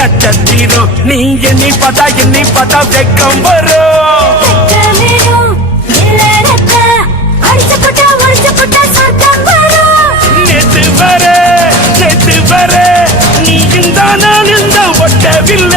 நட்சத்திரம் நீ என்னை பார்த்தா வெக்கம் வரும். நேற்று வர நீ இந்த நாள் இந்த ஒட்டவில்லை.